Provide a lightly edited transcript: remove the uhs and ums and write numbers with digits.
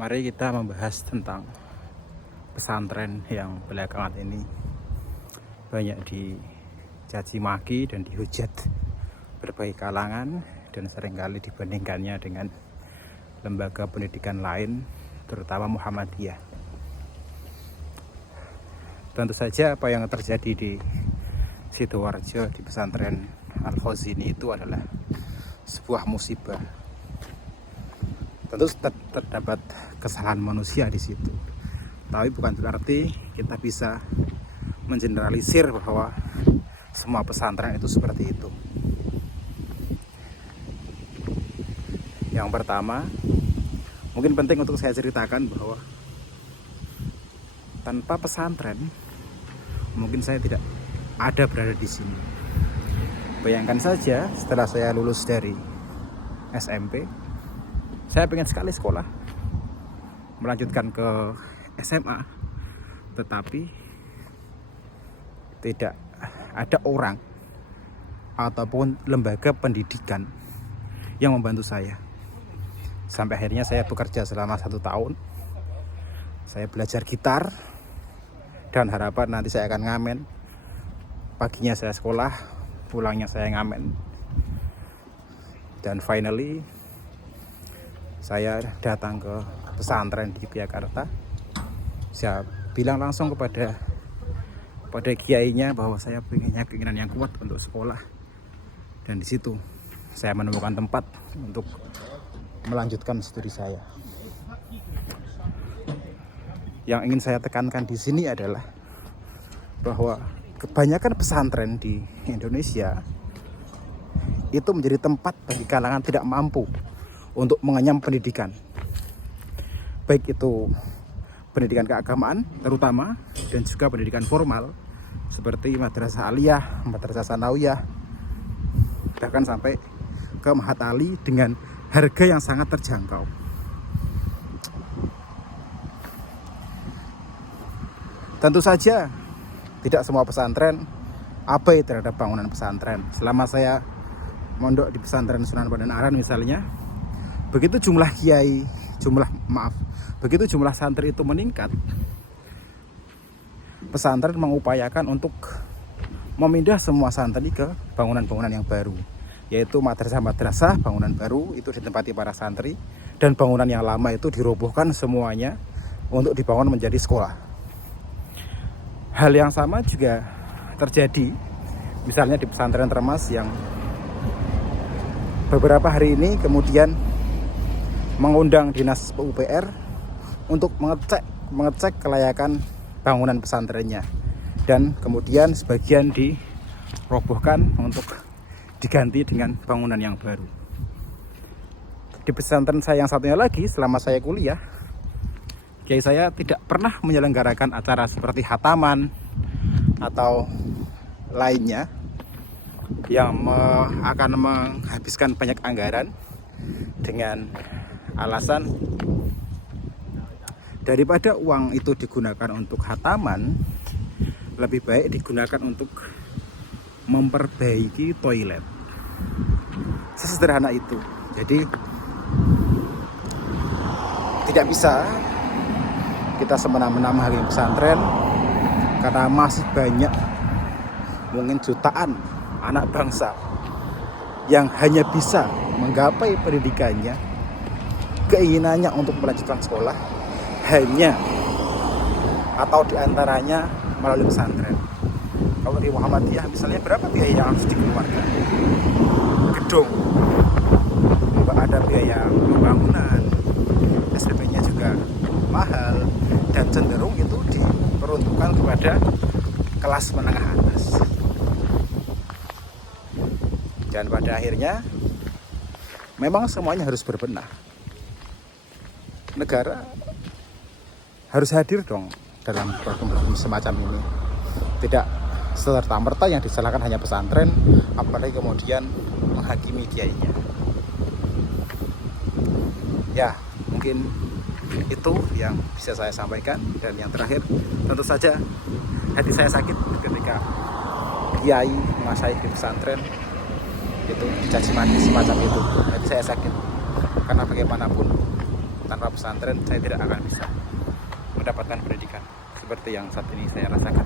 Mari kita membahas tentang pesantren yang belakangan ini banyak dicaci maki dan dihujat berbagai kalangan, dan seringkali dibandingkannya dengan lembaga pendidikan lain, terutama Muhammadiyah. Tentu saja apa yang terjadi di Sidoarjo di pesantren Al-Khazini itu adalah sebuah musibah. Tentu terdapat kesalahan manusia di situ, tapi bukan berarti kita bisa mengeneralisir bahwa semua pesantren itu seperti itu. Yang pertama, mungkin penting untuk saya ceritakan bahwa tanpa pesantren mungkin saya tidak ada berada di sini. Bayangkan saja, setelah saya lulus dari SMP, saya pengen sekali sekolah, melanjutkan ke SMA, tetapi tidak ada orang ataupun lembaga pendidikan yang membantu saya. Sampai akhirnya saya bekerja selama 1 tahun. Saya belajar gitar dan harapan nanti saya akan ngamen. Paginya saya sekolah, pulangnya saya ngamen. Dan finally saya datang ke pesantren di Yogyakarta. Saya bilang langsung kepada kiainya bahwa saya punya keinginan yang kuat untuk sekolah. Dan di situ saya menemukan tempat untuk melanjutkan studi saya. Yang ingin saya tekankan di sini adalah bahwa kebanyakan pesantren di Indonesia itu menjadi tempat bagi kalangan tidak mampu untuk mengenyam pendidikan, baik itu pendidikan keagamaan terutama, dan juga pendidikan formal seperti madrasah aliyah, madrasah sanawiyah, bahkan sampai ke Mahat Ali dengan harga yang sangat terjangkau. Tentu saja tidak semua pesantren abai terhadap bangunan pesantren. Selama saya mondok di pesantren Sunan Bondan Aran misalnya, begitu jumlah santri itu meningkat, pesantren mengupayakan untuk memindah semua santri ke bangunan-bangunan yang baru, yaitu madrasah-madrasah bangunan baru itu ditempati para santri, dan bangunan yang lama itu dirobohkan semuanya untuk dibangun menjadi sekolah. Hal yang sama juga terjadi misalnya di pesantren Termas yang beberapa hari ini kemudian mengundang dinas PUPR untuk mengecek kelayakan bangunan pesantrennya, dan kemudian sebagian dirobohkan untuk diganti dengan bangunan yang baru. Di pesantren saya yang satunya lagi, selama saya kuliah, kiai saya tidak pernah menyelenggarakan acara seperti khataman atau lainnya yang akan menghabiskan banyak anggaran dengan alasan daripada uang itu digunakan untuk khataman, lebih baik digunakan untuk memperbaiki toilet. Sesederhana itu. Jadi tidak bisa kita semena-mena menghakimi pesantren, karena masih banyak, mungkin jutaan anak bangsa yang hanya bisa menggapai pendidikannya, keinginannya untuk melanjutkan sekolah hanya atau diantaranya melalui pesantren. Kalau di Muhammadiyah misalnya, berapa biaya yang harus dikeluarkan? Gedung, ada biaya pembangunan, SPP-nya juga mahal, dan cenderung itu diperuntukkan kepada kelas menengah atas. Dan pada akhirnya memang semuanya harus berbenah. Negara harus hadir dong dalam program semacam ini. Tidak serta-merta yang disalahkan hanya pesantren, apalagi kemudian menghakimi kiainya. Ya, mungkin itu yang bisa saya sampaikan. Dan yang terakhir, tentu saja hati saya sakit ketika kiai menguasai di pesantren itu dicaci maki semacam itu. Hati saya sakit, karena bagaimanapun tanpa pesantren saya tidak akan bisa mendapatkan pendidikan seperti yang saat ini saya rasakan.